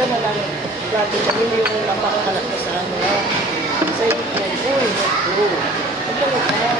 ka na lang. Lagi kami yung napakakalap ko sa ano. Sa ipon ko, ito. Ito na ka.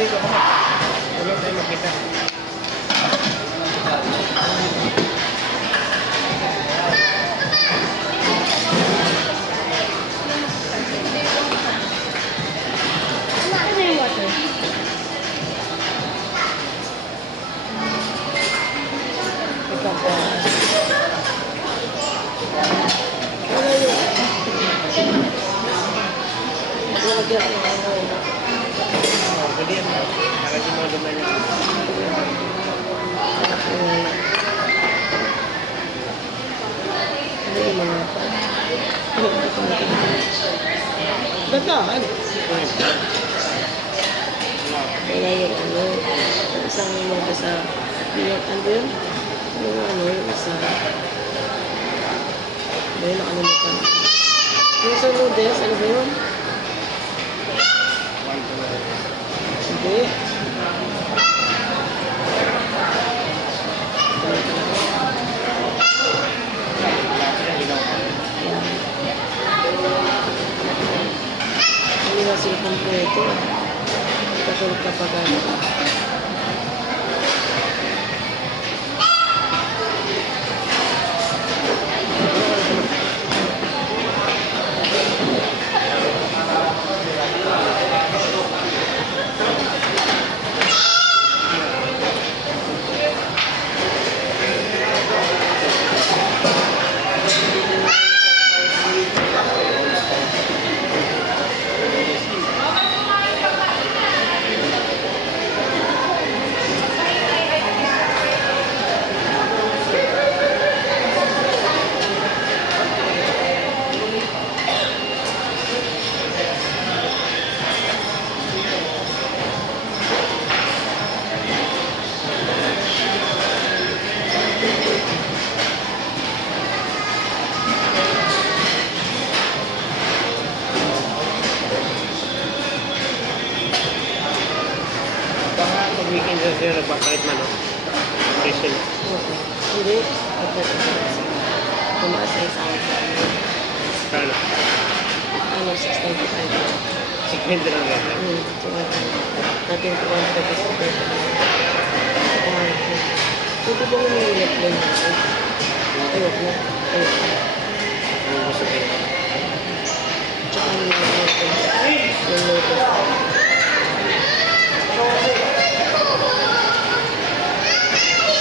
Dito ko ma. Tulog tayo makita. Ano yung water? Ikaw po. Wala yun. Lagyan ko ng ano. Pwede yan. Nakasya mo naman yan. Hindi yung mga pa. Dagahan. Kaya yung ano, isang mga sa biyak, ano yun? Yung ano, yung isa. Ano yun, nakalimutan. Yung sa noodles, ano ba yun? Hindi. Hindi na siya kompleto. Katulad kapag ano. Hindi na nagpapalit man, no? Presyo. Oo. Hindi. Tumaas na sa akin. Kano? Ano, 695. 600 lang yan. So, natin ko ang pag-isipin. Pwede ba umiingat lang natin? Ayok na. Ayok na. Ang gusto ko. Tsaka yung logo.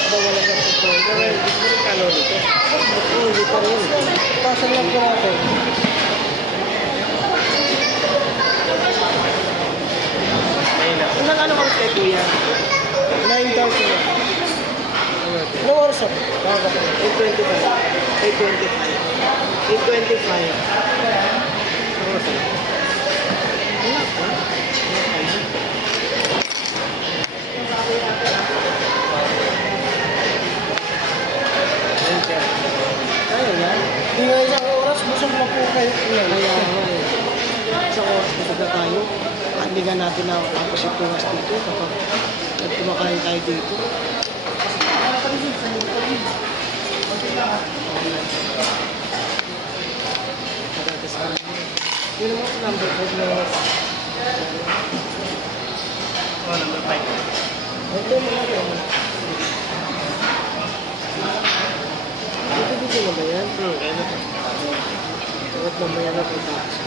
Aba, wala na po po. Pero hindi ko rin kano dito. Oo, hindi pa rin. Pasan lang po natin. Mahina. Unang ano kami kay Kuya? 9:30 na. Ano oras ako? 8:25. 8:25. 8:25. Ano sa? Wala pa. Ayun siya. Kaya yan. Hindi nga isang oras, busog na po kayo. Kaya nga eh. Isang oras na pagka tayo. Hindi nga natin nakakapos yung tuwas dito kapag nagkumakain tayo dito. Yun naman sa number 5 na Oh, number 5. ito mga yan. Ito dito na ba yan? Kaya na. Dapat mamaya na punta ako sa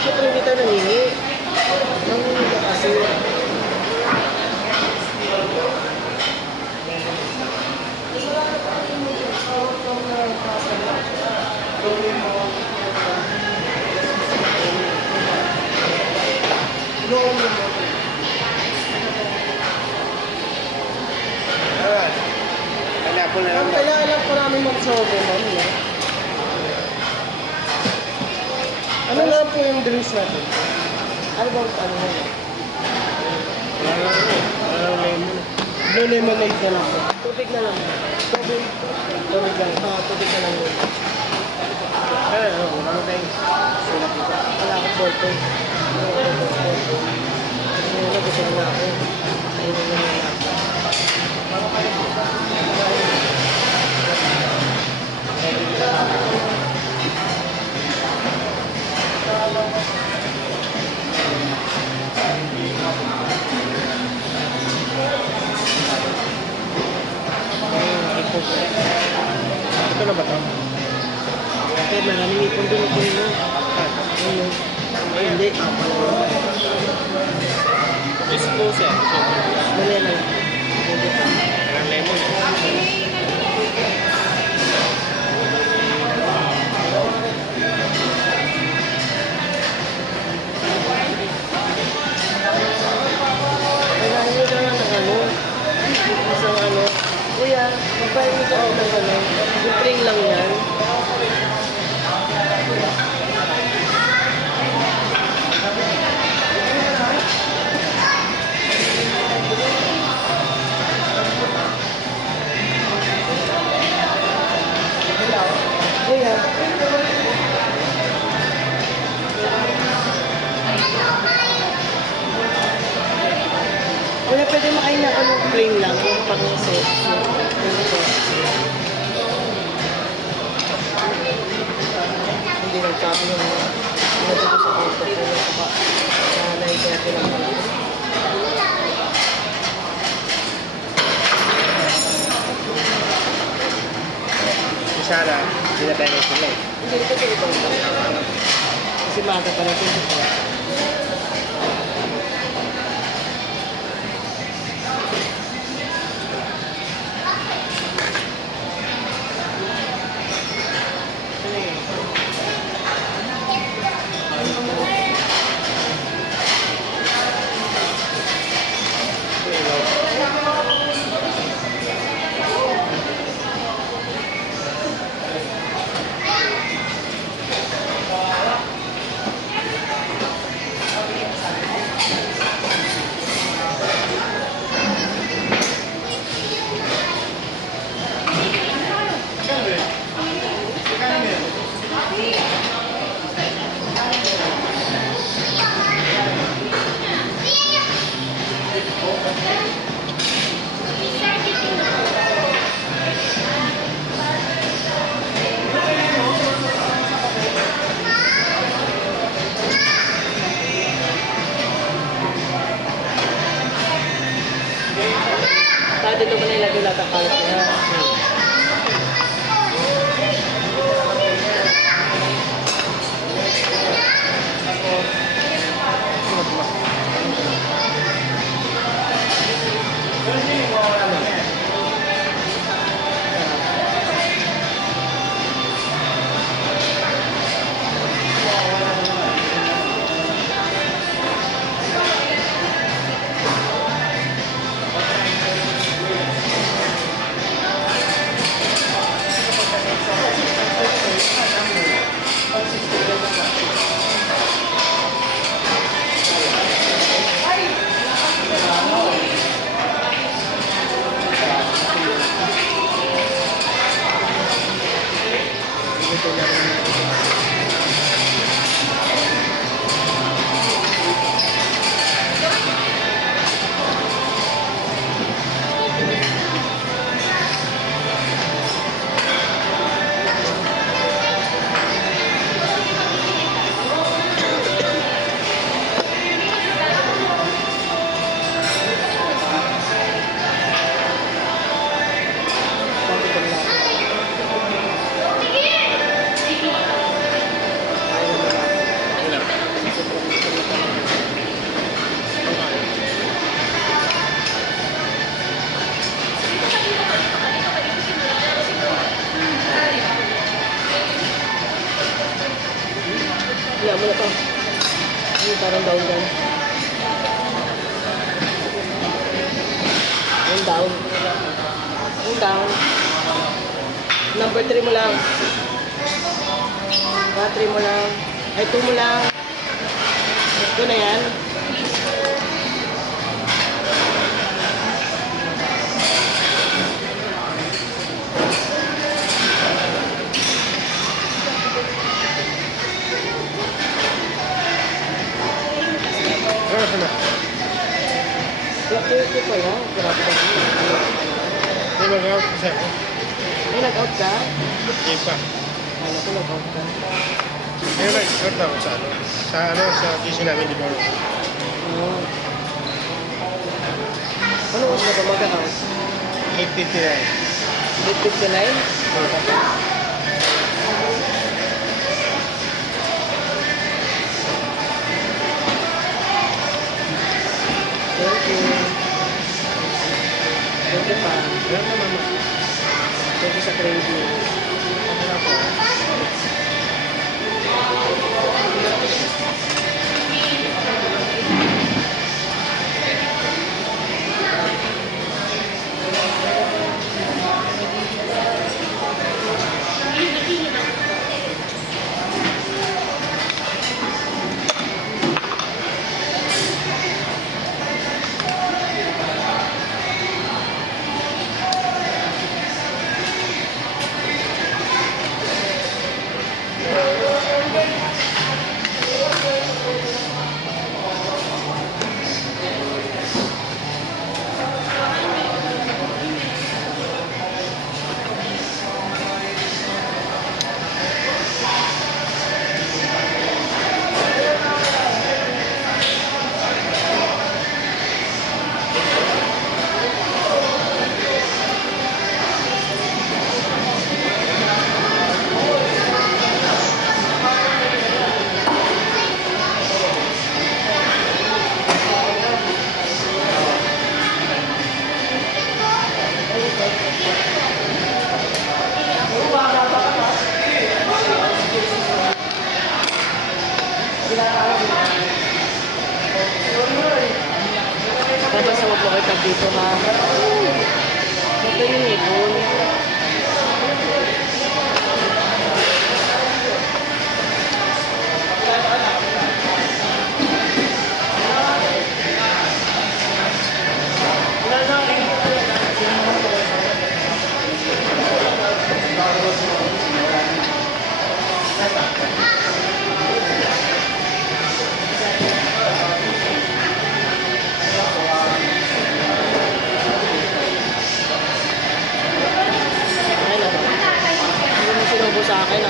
siyempre hindi tayo nangingi. Nangingi ka kasi. Pineapple na lang ba? Kailangan lang po namin mag-sobo, ma'am. No? Ano lang po yung drinks natin? Ano bang ano mo? Wala lang lemon. Blue lemonade na lang po. Tubig na lang. Tubig. Tubig lang. Tubig na lang yun. Wala mo tayong sulat dito. Wala akong ballpen. Wala akong ballpen. Ngayon na gusto na ako. Ayun na lang ako. Ito na ba ito? Kaya maraming ipon doon ako yun. Ano? Hindi. Expose eh. Mali lang. Hindi pa. Walang lemon. Kailangan nyo na ng ano. Isang ano. Kuya, magpahin mo ka ng ano. Yung pring lang yan. Kuya. Kuya, pwede makain na ano plain lang, yung pang set. Hindi nagsabi yung nandito sa auto ko na saka na naitiyati lang ako. Si Sarah, dinadayo sila eh. Hindi ito sa ito. Kasi maaga pa natin ito. dito mo na ilagay lahat ang kalat niya. Wala mo na to. Ay, parang down down. Yung down. Yung down. Number 3 mo lang. 3 mo lang. Ay, 2 mo lang. Ito na yan. Ano sa na? Ito pa yan. Grabe ka naman. Hindi mag-out kasi ako. Ay, nag-out ka? Hindi pa. Ano ko nag-out ka? Pero nag-out ako sa ano? Sa GC namin, di ba? Oo. Ano oras na ba mag-out? 8:59. 8:59? Thank you. Thank you pa. Alam mo naman. Thank you sa trading. Ano na po? Dapat sa wag mo kayo dito ha. Ito yung ipon. Ay, naku. Hindi mo sinubo sa akin,